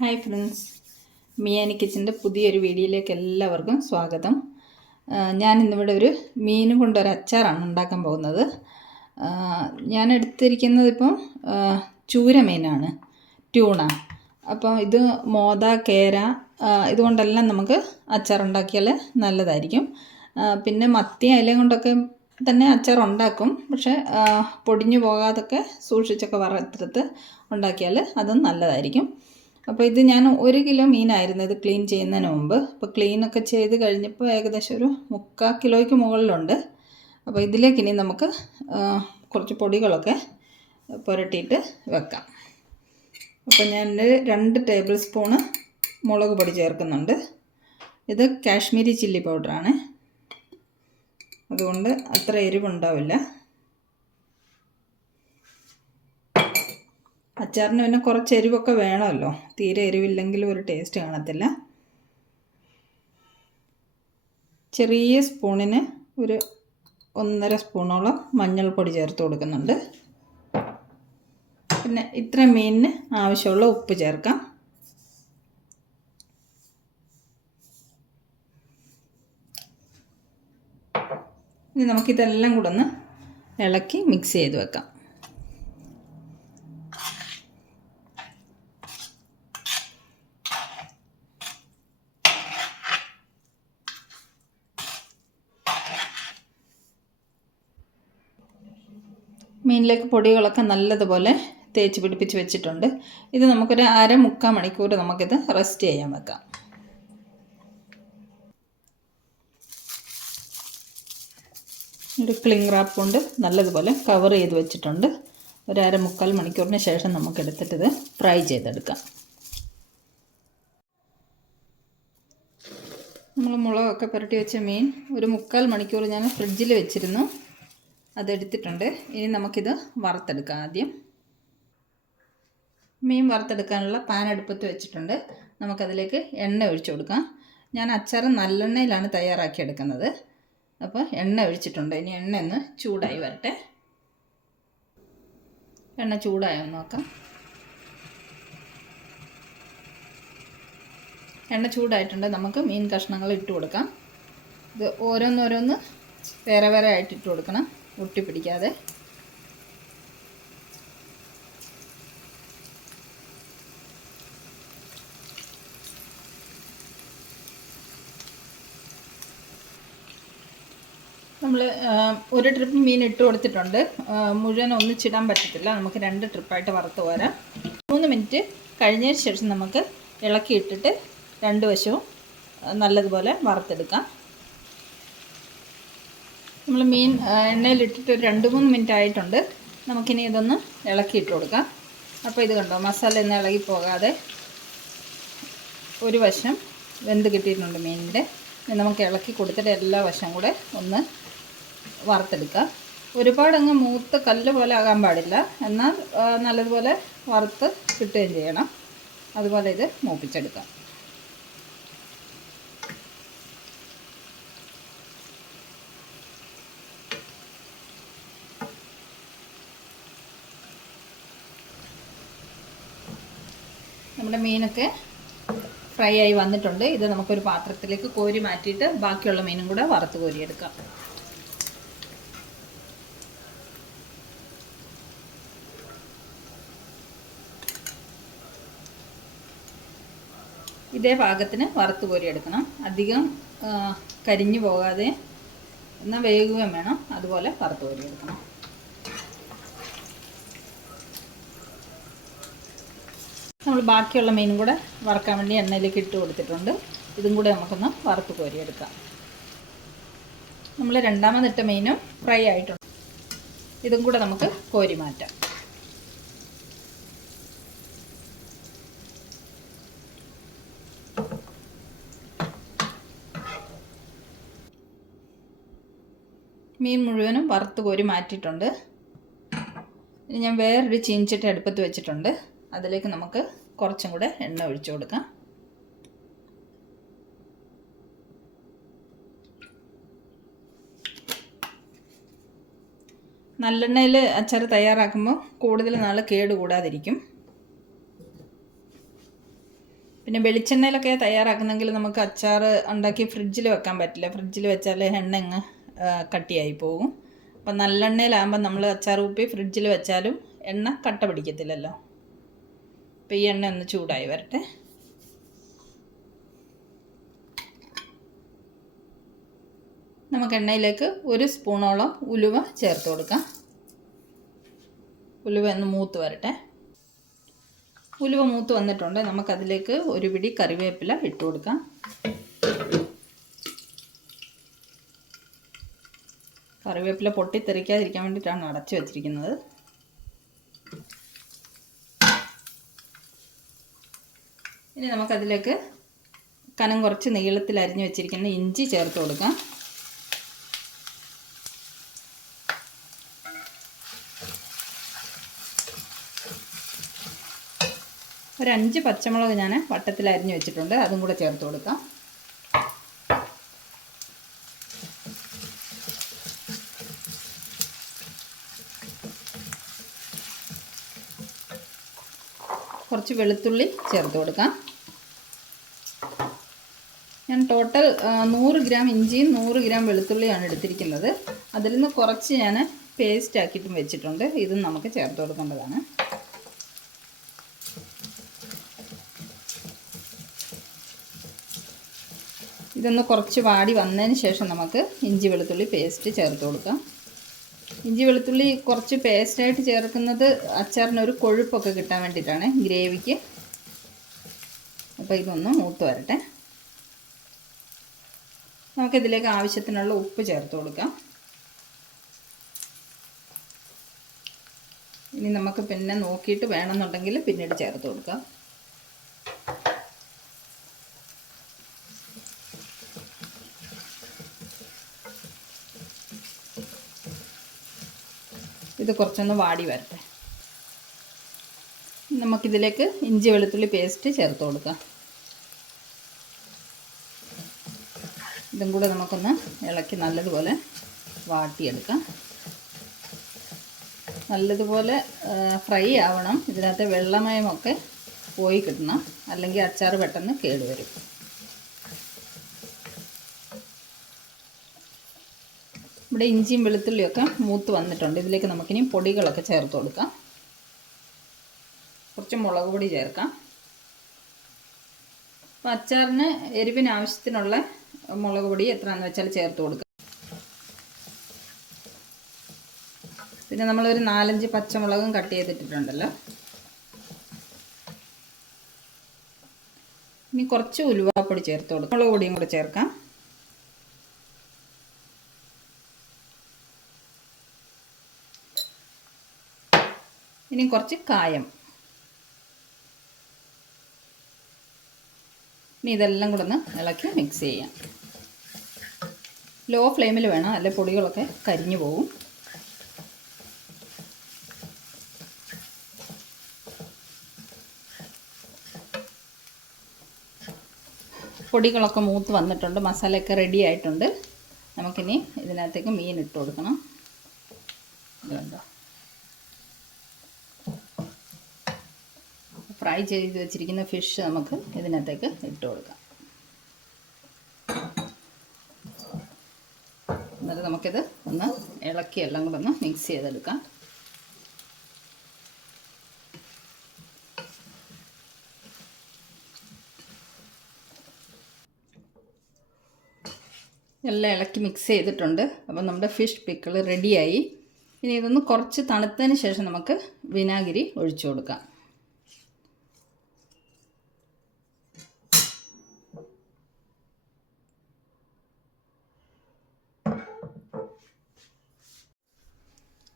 Hi friends, മിയാനി കിച്ചൻ്റെ പുതിയൊരു വീഡിയോയിലേക്ക് എല്ലാവർക്കും സ്വാഗതം. ഞാൻ ഇന്നിവിടെ ഒരു മീൻ കൊണ്ടൊരു അച്ചാറാണ് ഉണ്ടാക്കാൻ പോകുന്നത്. ഞാൻ എടുത്തിരിക്കുന്നത് ഇപ്പം ചൂര മീനാണ്, ട്യൂണ. അപ്പോൾ ഇത് മോത, കേര ഇതുകൊണ്ടെല്ലാം നമുക്ക് അച്ചാറുണ്ടാക്കിയാൽ നല്ലതായിരിക്കും. പിന്നെ മത്തി അയിലയും കൊണ്ടൊക്കെ തന്നെ അച്ചാർ ഉണ്ടാക്കും, പക്ഷേ പൊടിഞ്ഞു പോകാതൊക്കെ സൂക്ഷിച്ചൊക്കെ വറുത്തെടുത്ത് ഉണ്ടാക്കിയാൽ അതും നല്ലതായിരിക്കും. അപ്പോൾ ഇത് ഞാൻ 1 കിലോ മീനായിരുന്നു ഇത് ക്ലീൻ ചെയ്യുന്നതിന് മുമ്പ്. അപ്പോൾ ക്ലീനൊക്കെ ചെയ്ത് കഴിഞ്ഞപ്പോൾ ഏകദേശം ഒരു 3/4 കിലോയ്ക്ക് മുകളിലുണ്ട്. അപ്പോൾ ഇതിലേക്ക് ഇനി നമുക്ക് കുറച്ച് പൊടികളൊക്കെ പുരട്ടിയിട്ട് വെക്കാം. അപ്പോൾ ഞാൻ 2 ടേബിൾ സ്പൂണ് മുളക് പൊടി ചേർക്കുന്നുണ്ട്. ഇത് കാശ്മീരി ചില്ലി പൗഡറാണ്, അതുകൊണ്ട് അത്ര എരിവുണ്ടാവില്ല. അച്ചാറിന് പിന്നെ കുറച്ച് എരിവൊക്കെ വേണമല്ലോ, തീരെ എരിവില്ലെങ്കിലും ഒരു ടേസ്റ്റ് കാണത്തില്ല. ചെറിയ സ്പൂണിന് ഒരു 1.5 സ്പൂണോളം മഞ്ഞൾപ്പൊടി ചേർത്ത് കൊടുക്കുന്നുണ്ട്. പിന്നെ ഇത്ര മീനിന് ആവശ്യമുള്ള ഉപ്പ് ചേർക്കാം. ഇനി നമുക്കിതെല്ലാം കൂടെ ഒന്ന് ഇളക്കി മിക്സ് ചെയ്ത് വെക്കാം. മീനിലേക്ക് പൊടികളൊക്കെ നല്ലതുപോലെ തേച്ച് പിടിപ്പിച്ച് വെച്ചിട്ടുണ്ട്. ഇത് നമുക്കൊരു 1/2-3/4 മണിക്കൂർ നമുക്കിത് റെസ്റ്റ് ചെയ്യാൻ വെക്കാം. ഒരു ക്ലിംഗ് റാപ്പ് കൊണ്ട് നല്ലതുപോലെ കവർ ചെയ്ത് വെച്ചിട്ടുണ്ട്. ഒരു 1/4-3/4 മണിക്കൂറിന് ശേഷം നമുക്കെടുത്തിട്ടിത് ഫ്രൈ ചെയ്തെടുക്കാം. നമ്മൾ മുളകൊക്കെ പുരട്ടി വെച്ച മീൻ ഒരു 3/4 മണിക്കൂർ ഞാൻ ഫ്രിഡ്ജിൽ വെച്ചിരുന്നു, അതെടുത്തിട്ടുണ്ട്. ഇനി നമുക്കിത് വറുത്തെടുക്കാം. ആദ്യം മീൻ വറുത്തെടുക്കാനുള്ള പാൻ അടുപ്പത്ത് വെച്ചിട്ടുണ്ട്. നമുക്കതിലേക്ക് എണ്ണ ഒഴിച്ചു കൊടുക്കാം. ഞാൻ അച്ചാർ നല്ലെണ്ണയിലാണ് തയ്യാറാക്കിയെടുക്കുന്നത്. അപ്പോൾ എണ്ണ ഒഴിച്ചിട്ടുണ്ട്. ഇനി എണ്ണ ഒന്ന് ചൂടായി വരട്ടെ. എണ്ണ ചൂടായോ നോക്കാം. എണ്ണ ചൂടായിട്ടുണ്ട്. നമുക്ക് മീൻ കഷ്ണങ്ങൾ ഇട്ട് കൊടുക്കാം. ഇത് ഓരോന്നോരോന്ന് വേറെ വേറെ ആയിട്ട് ഇട്ട് കൊടുക്കണം, ഒട്ടിപ്പിടിക്കാതെ. നമ്മൾ ഒരു ട്രിപ്പ് മീൻ ഇട്ട് കൊടുത്തിട്ടുണ്ട്. മുഴുവൻ ഒന്നിച്ചിടാൻ പറ്റത്തില്ല, നമുക്ക് 2 ട്രിപ്പായിട്ട് വറുത്ത് പോരാം. 3 മിനിറ്റ് കഴിഞ്ഞതിന് ശേഷം നമുക്ക് ഇളക്കിയിട്ടിട്ട് 2 വശവും നല്ലതുപോലെ വറുത്തെടുക്കാം. നമ്മൾ മീൻ എണ്ണയിലിട്ടിട്ട് ഒരു 2-3 മിനിറ്റ് ആയിട്ടുണ്ട്. നമുക്കിനി ഇതൊന്ന് ഇളക്കിയിട്ട് കൊടുക്കാം. അപ്പോൾ ഇത് കണ്ടോ, മസാല ഒന്നും ഇളകി പോകാതെ ഒരു വശം വെന്ത് കിട്ടിയിട്ടുണ്ട് മീനിൻ്റെ. നമുക്ക് ഇളക്കി കൊടുത്തിട്ട് എല്ലാ വശം കൂടെ ഒന്ന് വറുത്തെടുക്കാം. ഒരുപാടങ്ങ് മൂത്ത് കല്ല് പോലെ ആകാൻ പാടില്ല, എന്നാൽ നല്ലതുപോലെ വറുത്ത് കിട്ടുകയും ചെയ്യണം. അതുപോലെ ഇത് മൂപ്പിച്ചെടുക്കാം. നമ്മുടെ മീനൊക്കെ ഫ്രൈ ആയി വന്നിട്ടുണ്ട്. ഇത് നമുക്കൊരു പാത്രത്തിലേക്ക് കോരി മാറ്റിയിട്ട് ബാക്കിയുള്ള മീനും കൂടെ വറുത്ത് കോരിയെടുക്കാം. ഇതേ പാകത്തിന് വറുത്ത് കോരിയെടുക്കണം. അധികം കരിഞ്ഞു പോകാതെ എന്നാൽ വേകുകയും വേണം, അതുപോലെ വറുത്ത് കോരിയെടുക്കണം. നമ്മൾ ബാക്കിയുള്ള മീനും കൂടെ വറുക്കാൻ വേണ്ടി എണ്ണയിലേക്ക് ഇട്ട് കൊടുത്തിട്ടുണ്ട്. ഇതും കൂടെ നമുക്കൊന്ന് വറുത്ത് കോരിയെടുക്കാം. നമ്മൾ രണ്ടാമതിട്ട മീനും ഫ്രൈ ആയിട്ടുണ്ട്. ഇതും കൂടെ നമുക്ക് കോരി മാറ്റാം. മീൻ മുഴുവനും വറുത്ത് കോരി മാറ്റിയിട്ടുണ്ട്. ഇനി ഞാൻ വേറൊരു ചീനിച്ചട്ടി അടുപ്പത്ത് വെച്ചിട്ടുണ്ട്. അതിലേക്ക് നമുക്ക് കുറച്ചും കൂടെ എണ്ണ ഒഴിച്ചു കൊടുക്കാം. നല്ലെണ്ണയിൽ അച്ചാർ തയ്യാറാക്കുമ്പോൾ കൂടുതൽ നാൾ കേടുകൂടാതിരിക്കും. പിന്നെ വെളിച്ചെണ്ണയിലൊക്കെ തയ്യാറാക്കുന്നെങ്കിൽ നമുക്ക് അച്ചാർ ഉണ്ടാക്കി ഫ്രിഡ്ജിൽ വെക്കാൻ പറ്റില്ല. ഫ്രിഡ്ജിൽ വെച്ചാൽ എണ്ണ അങ്ങ് കട്ടിയായി പോകും. അപ്പം നല്ലെണ്ണയിലാകുമ്പോൾ നമ്മൾ അച്ചാർ കുപ്പി ഫ്രിഡ്ജിൽ വെച്ചാലും എണ്ണ കട്ട പിടിക്കത്തില്ലല്ലോ. അപ്പോൾ ഈ എണ്ണ ഒന്ന് ചൂടായി വരട്ടെ. നമുക്ക് എണ്ണയിലേക്ക് 1 സ്പൂണോളം ഉലുവ ചേർത്ത് കൊടുക്കാം. ഉലുവ ഒന്ന് മൂത്ത് വരട്ടെ. ഉലുവ മൂത്ത് വന്നിട്ടുണ്ട്. നമുക്കതിലേക്ക് 1 പിടി കറിവേപ്പില ഇട്ട് കൊടുക്കാം. കറിവേപ്പില പൊട്ടിത്തെറിക്കാതിരിക്കാൻ വേണ്ടിയിട്ടാണ് അടച്ചു വച്ചിരിക്കുന്നത്. ഇനി നമുക്കതിലേക്ക് കനം കുറച്ച് നീളത്തിൽ അരിഞ്ഞു വെച്ചിരിക്കുന്ന ഇഞ്ചി ചേർത്ത് കൊടുക്കാം. ഒരു 5 പച്ചമുളക് ഞാൻ വട്ടത്തിൽ അരിഞ്ഞു വെച്ചിട്ടുണ്ട്. അതും കൂടെ ചേർത്ത് കൊടുക്കാം. കുറച്ച് വെളുത്തുള്ളി ചേർത്ത് കൊടുക്കാം. ഞാൻ ടോട്ടൽ 100 ഗ്രാം ഇഞ്ചിയും 100 ഗ്രാം വെളുത്തുള്ളിയാണ് എടുത്തിരിക്കുന്നത്. അതിൽ നിന്ന് കുറച്ച് ഞാൻ പേസ്റ്റ് ആക്കിയിട്ടും വെച്ചിട്ടുണ്ട്. ഇതും നമുക്ക് ചേർത്ത് കൊടുക്കേണ്ടതാണ്. ഇതൊന്ന് കുറച്ച് വാടി വന്നതിന് ശേഷം നമുക്ക് ഇഞ്ചി വെളുത്തുള്ളി പേസ്റ്റ് ചേർത്ത് കൊടുക്കാം. ഇഞ്ചി വെളുത്തുള്ളി കുറച്ച് പേസ്റ്റായിട്ട് ചേർക്കുന്നത് അച്ചാറിനൊരു കൊഴുപ്പൊക്കെ കിട്ടാൻ വേണ്ടിയിട്ടാണ്, ഗ്രേവിക്ക്. അപ്പോൾ ഇതൊന്ന് മൂത്ത് വരട്ടെ. നമുക്കിതിലേക്ക് ആവശ്യത്തിനുള്ള ഉപ്പ് ചേർത്ത് കൊടുക്കാം. ഇനി നമുക്ക് പിന്നെ നോക്കിയിട്ട് വേണമെന്നുണ്ടെങ്കിൽ പിന്നീട് ചേർത്ത് കൊടുക്കാം. ഇത് കുറച്ചൊന്ന് വാടി വരട്ടെ. നമുക്കിതിലേക്ക് ഇഞ്ചി വെളുത്തുള്ളി പേസ്റ്റ് ചേർത്ത് കൊടുക്കാം. ഇതും കൂടെ നമുക്കൊന്ന് ഇളക്കി നല്ലതുപോലെ വാട്ടിയെടുക്കാം. നല്ലതുപോലെ ഫ്രൈ ആവണം. ഇതിനകത്ത് വെള്ളമയമൊക്കെ പോയി കിട്ടണം, അല്ലെങ്കിൽ അച്ചാർ പെട്ടെന്ന് കേടുവരും. ഇവിടെ ഇഞ്ചിയും വെളുത്തുള്ളിയൊക്കെ മൂത്ത് വന്നിട്ടുണ്ട്. ഇതിലേക്ക് നമുക്കിനി പൊടികളൊക്കെ ചേർത്ത് കൊടുക്കാം. കുറച്ച് മുളക് പൊടി ചേർക്കാം. അപ്പോൾ അച്ചാറിന് എരിവിന് ആവശ്യത്തിനുള്ള മുളക് പൊടി എത്രയാണെന്ന് വെച്ചാൽ ചേർത്ത് കൊടുക്കാം. പിന്നെ നമ്മളൊരു 4-5 പച്ചമുളകും കട്ട് ചെയ്തിട്ടുണ്ടല്ലോ. ഇനി കുറച്ച് ഉലുവാപ്പൊടി ചേർത്ത് കൊടുക്കാം. മുളക് പൊടിയും കൂടെ ചേർക്കാം. ഇനി കുറച്ച് കായം. ഇനി ഇതെല്ലാം കൂടെ ഒന്ന് ഇളക്കി മിക്സ് ചെയ്യാം. ലോ ഫ്ലെയിമിൽ വേണം, അല്ലെ പൊടികളൊക്കെ കരിഞ്ഞു പോകും. പൊടികളൊക്കെ മൂത്ത് വന്നിട്ടുണ്ട്. മസാലയൊക്കെ റെഡി ആയിട്ടുണ്ട്. നമുക്കിനി ഇതിനകത്തേക്ക് മീൻ ഇട്ട് കൊടുക്കണം. ഇതുണ്ടോ, ഫ്രൈ ചെയ്ത് വെച്ചിരിക്കുന്ന ഫിഷ് നമുക്ക് ഇതിനകത്തേക്ക് ഇട്ട് കൊടുക്കാം. എന്നിട്ട് നമുക്കിത് ഒന്ന് ഇളക്കി എല്ലാം കൂടെ ഒന്ന് മിക്സ് ചെയ്തെടുക്കാം. എല്ലാം ഇളക്കി മിക്സ് ചെയ്തിട്ടുണ്ട്. അപ്പം നമ്മുടെ ഫിഷ് പിക്കിൾ റെഡിയായി. ഇനി ഇതൊന്ന് കുറച്ച് തണുത്തതിന് ശേഷം നമുക്ക് വിനാഗിരി ഒഴിച്ചു കൊടുക്കാം.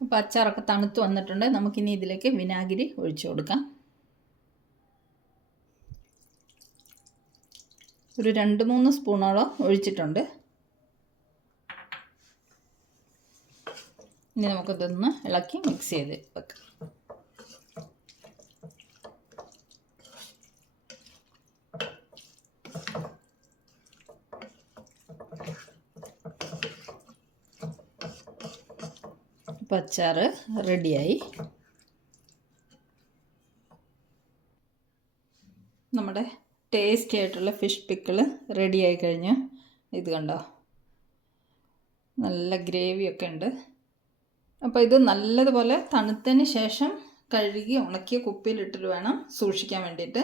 അപ്പോൾ അച്ചാറൊക്കെ തണുത്ത് വന്നിട്ടുണ്ട്. നമുക്കിനി ഇതിലേക്ക് വിനാഗിരി ഒഴിച്ചു കൊടുക്കാം. ഒരു 2-3 സ്പൂണോളം ഒഴിച്ചിട്ടുണ്ട്. ഇനി നമുക്കിതൊന്ന് ഇളക്കി മിക്സ് ചെയ്ത് വെക്കാം. അപ്പോൾ അച്ചാർ റെഡിയായി. നമ്മുടെ ടേസ്റ്റി ആയിട്ടുള്ള ഫിഷ് പിക്കിള് റെഡിയായി കഴിഞ്ഞു. ഇത് കണ്ടോ, നല്ല ഗ്രേവിയൊക്കെ ഉണ്ട്. അപ്പോൾ ഇത് നല്ലതുപോലെ തണുത്തതിന് ശേഷം കഴുകി ഉണക്കിയ കുപ്പിയിലിട്ടിട്ട് വേണം സൂക്ഷിക്കാൻ വേണ്ടിയിട്ട്.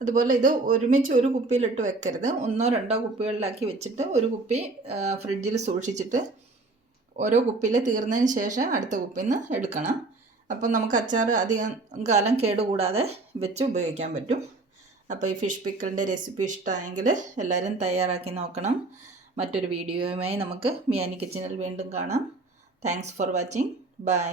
അതുപോലെ ഇത് ഒരുമിച്ച് ഒരു കുപ്പിയിലിട്ട് വെക്കരുത്. 1-2 കുപ്പികളിലാക്കി വെച്ചിട്ട് ഒരു കുപ്പി ഫ്രിഡ്ജിൽ സൂക്ഷിച്ചിട്ട് ഓരോ കുപ്പിയിൽ തീർന്നതിന് ശേഷം അടുത്ത കുപ്പിയിൽ നിന്ന് എടുക്കണം. അപ്പം നമുക്ക് അച്ചാർ അധികം കാലം കേടുകൂടാതെ വെച്ച് ഉപയോഗിക്കാൻ പറ്റും. അപ്പോൾ ഈ ഫിഷ് പിക്കിളിൻ്റെ റെസിപ്പി ഇഷ്ടമായെങ്കിൽ എല്ലാവരും തയ്യാറാക്കി നോക്കണം. മറ്റൊരു വീഡിയോയുമായി നമുക്ക് മിയാനി കിച്ചണിൽ വീണ്ടും കാണാം. Thanks for watching. ബൈ.